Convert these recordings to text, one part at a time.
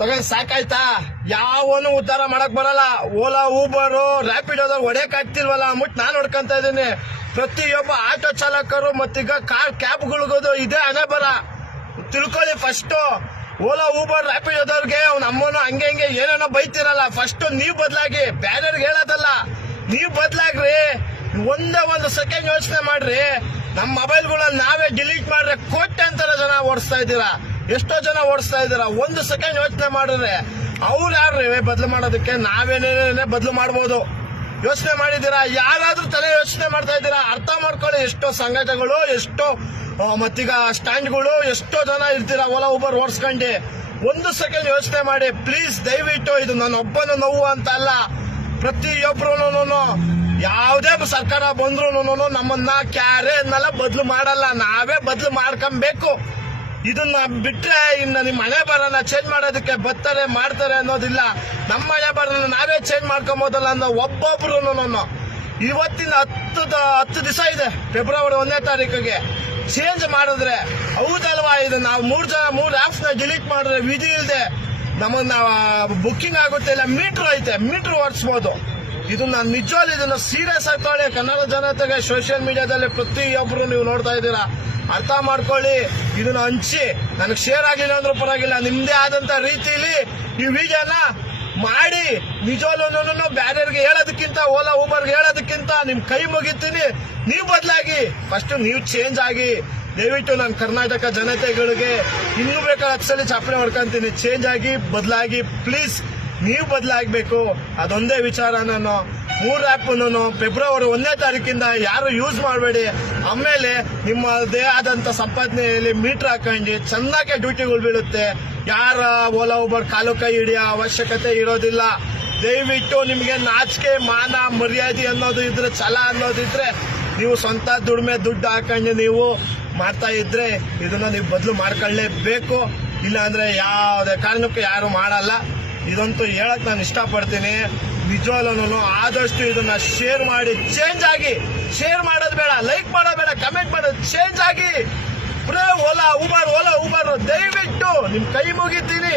ತಗೊಂಡ್ ಸಾಕಾಯ್ತಾ? ಯಾವನು ಉದ್ಧಾರ ಮಾಡಕ್ ಬರಲ್ಲ. ಓಲಾ ಊಬರು ರ್ಯಾಪಿಡೋದವ್ರು ಹೊಡೆಯಕ್ ಆಗ್ತಿಲ್ವಲ್ಲ ಅಂದ್ಬಿಟ್ಟು ನಾನು ಹೊಡ್ಕೊಂತ ಇದ್ದೀನಿ. ಪ್ರತಿಯೊಬ್ಬ ಆಟೋ ಚಾಲಕರು ಮತ್ತೀಗ ಕಾರ್ ಕ್ಯಾಬ್ಗಳಿಗೋದು ಇದೇ ಹಣೆ ಬರ ತಿಳ್ಕೊಳ್ಳಿ ಫಸ್ಟ್ ಓಲಾ ಊಬರ್ ರ್ಯಾಪಿಡೋದವ್ರಿಗೆ ಅವ್ನ ಅಮ್ಮನು ಹಂಗೆ ಹಂಗೆ ಏನೇನೋ ಬೈತಿರಲ್ಲ. ಫಸ್ಟ್ ನೀವ್ ಬದಲಾಗಿ ಬ್ಯಾರೆಯವ್ರಿಗೆ ಹೇಳೋದಲ್ಲ. ನೀವ್ ಬದ್ಲಾಗ್ರಿ. ಒಂದೇ ಒಂದು ಸೆಕೆಂಡ್ ಯೋಚನೆ ಮಾಡ್ರಿ. ನಮ್ಮ ಮೊಬೈಲ್ಗಳಲ್ಲಿ ನಾವೇ ಡಿಲೀಟ್ ಮಾಡ್ರೆ ಕೋಟ್ಯಾಂತರ ಜನ ಓಡಿಸ್ತಾ ಇದ್ದೀರಾ. ಎಷ್ಟೋ ಜನ ಓಡಿಸ್ತಾ ಇದಾರ ಒಂದು ಸೆಕೆಂಡ್ ಯೋಚನೆ ಮಾಡಿದ್ರೆ ಅವ್ರು ಯಾರು ಬದಲು ಮಾಡೋದಕ್ಕೆ ನಾವೇನೇನೇ ಬದಲು ಮಾಡ್ಬೋದು? ಯೋಚನೆ ಮಾಡಿದ್ದೀರಾ? ಯಾರಾದ್ರೂ ತಲೆ ಯೋಚನೆ ಮಾಡ್ತಾ ಇದ್ದೀರಾ? ಅರ್ಥ ಮಾಡ್ಕೊಳ್ಳಿ. ಎಷ್ಟೋ ಸಂಘಟನೆಗಳು ಎಷ್ಟೋ ಮತ್ತೀಗ ಸ್ಟ್ಯಾಂಡ್ಗಳು, ಎಷ್ಟೋ ಜನ ಇರ್ತೀರಾ ಓಲಾ ಉಬರ್ ಓಡಿಸ್ಕೊಂಡು. ಒಂದು ಸೆಕೆಂಡ್ ಯೋಚನೆ ಮಾಡಿ. ಪ್ಲೀಸ್ ದಯವಿಟ್ಟು ಇದು ನನ್ನ ಒಬ್ಬನ ನೋವು ಅಂತ ಅಲ್ಲ ಪ್ರತಿಯೊಬ್ಬರೂ ಯಾವುದೇ ಸರ್ಕಾರ ಬಂದ್ರು ನಮ್ಮನ್ನ ಕ್ಯಾರೆ ಅನ್ನೆಲ್ಲ ಬದಲು ಮಾಡಲ್ಲ. ನಾವೇ ಬದಲು ಮಾಡ್ಕೊಬೇಕು. ಇದನ್ನ ಬಿಟ್ರೆ ಇನ್ನ ನಿಮ್ ಹಣೆ ಬರನ ಚೇಂಜ್ ಮಾಡೋದಕ್ಕೆ ಬರ್ತಾರೆ ಮಾಡ್ತಾರೆ ಅನ್ನೋದಿಲ್ಲ. ನಮ್ಮ ಹಳೆ ಬರನ ನಾವೇ ಚೇಂಜ್ ಮಾಡ್ಕೊಬೋದಲ್ಲ ಅನ್ನೋ ಒಬ್ಬೊಬ್ರು ಇವತ್ತಿನ ಹತ್ತು ಹತ್ತು ದಿವಸ ಇದೆ ಫೆಬ್ರವರಿ ಒಂದನೇ ತಾರೀಕಿಗೆ. ಚೇಂಜ್ ಮಾಡಿದ್ರೆ ಹೌದಲ್ವಾ ಇದು? ನಾವು ಮೂರ್ ಜನ ಮೂರ್ ಆಪ್ಸ್ನ ಡಿಲೀಟ್ ಮಾಡಿದ್ರೆ ವಿಧಿ ಇಲ್ಲದೆ ನಮ್ಮನ್ನ ಬುಕ್ಕಿಂಗ್ ಆಗುತ್ತೆ ಇಲ್ಲ? ಮೀಟ್ರ್ ಐತೆ ಮೀಟ್ರ್ ಓಡಿಸ್ಬೋದು. ಇದು ನಾನು ನಿಜವಾಗ್ಲೂ ಇದನ್ನ ಸೀರಿಯಸ್ ಆಗಿ ಕನ್ನಡ ಜನತೆಗೆ ಸೋಷಿಯಲ್ ಮೀಡಿಯಾದಲ್ಲಿ ಪ್ರತಿಯೊಬ್ರು ನೀವು ನೋಡ್ತಾ ಇದ್ದೀರಾ. ಅರ್ಥ ಮಾಡ್ಕೊಳ್ಳಿ. ಇದನ್ನ ಹಂಚಿ. ನನಗೆ ಶೇರ್ ಆಗಿಲ್ಲ ಅಂದ್ರೂ ಪರವಾಗಿಲ್ಲ. ನಿಮ್ದೇ ಆದಂತ ರೀತಿಲಿ ಈ ವಿಡಿಯೋನ ಮಾಡಿ. ನಿಜವಾಗ್ಲೂ ಬ್ಯಾರಿಯರ್ಗೆ ಹೇಳೋದಕ್ಕಿಂತ, ಓಲಾ ಊಬರ್ಗೆ ಹೇಳೋದಕ್ಕಿಂತ ನಿಮ್ ಕೈ ಮುಗಿತೀನಿ. ನೀವು ಬದಲಾಗಿ. ಫಸ್ಟ್ ನೀವು ಚೇಂಜ್ ಆಗಿ. ದಯವಿಟ್ಟು ನಾನು ಕರ್ನಾಟಕ ಜನತೆಗಳಿಗೆ ಇನ್ನೂ ಬೇಕಾದ ಹತ್ತು ಸಲ ಚಾಪಣೆ ಹೊಡ್ಕೊಂತೀನಿ ಚೇಂಜ್ ಆಗಿ, ಬದಲಾಗಿ. ಪ್ಲೀಸ್ ನೀವು ಬದಲಾಗಬೇಕು. ಅದೊಂದೇ ವಿಚಾರ ನಾನು. ಮೂರು ಆ್ಯಪ್ ಫೆಬ್ರವರಿ ಒಂದನೇ ತಾರೀಕಿಂದ ಯಾರು ಯೂಸ್ ಮಾಡಬೇಡಿ. ಆಮೇಲೆ ನಿಮ್ಮದೇ ಆದಂತ ಸಂಪಾದನೆಯಲ್ಲಿ ಮೀಟರ್ ಹಾಕೊಂಡು ಚೆನ್ನಾಗಿ ಡ್ಯೂಟಿಗಳು ಬೀಳುತ್ತೆ. ಯಾರ ಓಲಾ ಉಬರ್ ಕಾಲು ಕೈ ಹಿಡಿಯೋ ಅವಶ್ಯಕತೆ ಇರೋದಿಲ್ಲ. ದಯವಿಟ್ಟು ನಿಮಗೆ ನಾಚಿಕೆ, ಮಾನ, ಮರ್ಯಾದೆ ಅನ್ನೋದು ಇದ್ರೆ ಛಲ ಅನ್ನೋದಿದ್ರೆ ನೀವು ಸ್ವಂತ ದುಡಿಮೆ ದುಡ್ಡು ಹಾಕೊಂಡು ನೀವು ಮಾಡ್ತಾ ಇದ್ರೆ ಇದನ್ನ ನೀವು ಬದಲು ಮಾಡ್ಕೊಳ್ಳೇಬೇಕು. ಇಲ್ಲಾಂದ್ರೆ ಯಾವುದೇ ಕಾರಣಕ್ಕೂ ಯಾರು ಮಾಡಲ್ಲ. ಇದಂತೂ ಹೇಳಕ್ ನಾನು ಇಷ್ಟಪಡ್ತೀನಿ. ನಿಜವಾಗ್ಲೂ ಆದಷ್ಟು ಇದನ್ನ ಶೇರ್ ಮಾಡಿ ಚೇಂಜ್ ಆಗಿ. ಶೇರ್ ಮಾಡೋದು ಬೇಡ ಲೈಕ್ ಮಾಡೋದು ಬೇಡ ಕಮೆಂಟ್ ಮಾಡೋದು ಚೇಂಜ್ ಆಗಿ. ಬರೇ, ಓಲಾ ಉಬರ್ ಓಲಾ ಉಬರ್ ದಯವಿಟ್ಟು ನಿಮ್ ಕೈ ಮುಗಿತೀನಿ.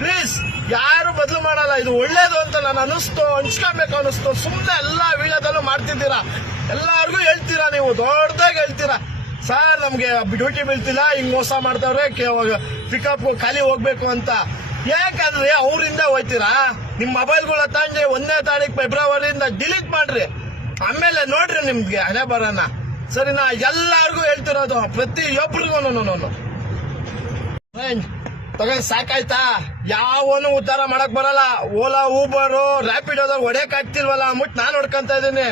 ಪ್ಲೀಸ್ ಯಾರು ಬದಲು ಮಾಡಲ್ಲ, ಇದು ಒಳ್ಳೇದು ಅಂತ ನಾನು ಅನಿಸ್ತು ಹಂಚ್ಕೊಬೇಕು ಅನಿಸ್ತು ಸುಮ್ಮನೆ ಎಲ್ಲಾ ವಿಡಿಯೋದಲ್ಲೂ ಮಾಡ್ತಿದ್ದೀರಾ? ಎಲ್ಲಾರ್ಗು ಹೇಳ್ತೀರಾ ನೀವು, ದೊಡ್ಡದಾಗಿ ಹೇಳ್ತೀರಾ? ಸರ್ ನಮ್ಗೆ ಡ್ಯೂಟಿ ಬೀಳ್ತಿಲ್ಲ, ಹಿಂಗ್ ಮೋಸ ಮಾಡ್ತಾವ್ರೆ ಪಿಕಪ್ ಖಾಲಿ ಹೋಗ್ಬೇಕು ಅಂತ. ಯಾಕಂದ್ರೆ ಅವರಿಂದ ಹೋಯ್ತೀರಾ? ನಿಮ್ ಮೊಬೈಲ್ಗಳ ತಾಂಡೆ ಒಂದನೇ ತಾರೀಕು ಫೆಬ್ರವರಿಯಿಂದ ಡಿಲೀಟ್ ಮಾಡ್ರಿ. ಆಮೇಲೆ ನೋಡ್ರಿ ನಿಮ್ಗೆ ಹಣೆ ಬರೋಣ ಸರಿನಾ? ಎಲ್ಲಾರ್ಗು ಹೇಳ್ತಿರೋದು ಪ್ರತಿಯೊಬ್ಬರಿಗೂ ತಗೊಂಡ್ ಸಾಕಾಯ್ತಾ? ಯಾವನು ಉದ್ಧಾರ ಮಾಡಕ್ ಬರಲ್ಲ. ಓಲಾ ಊಬರು ರ್ಯಾಪಿಡೋದವ್ರು ಹೊಡೆಯಕ್ ಆಗ್ತಿಲ್ವಲ್ಲ? ಅಂದ್ಬಿಟ್ಟು ನಾನು ಹೊಡ್ಕೊಂತ ಇದ್ದೀನಿ.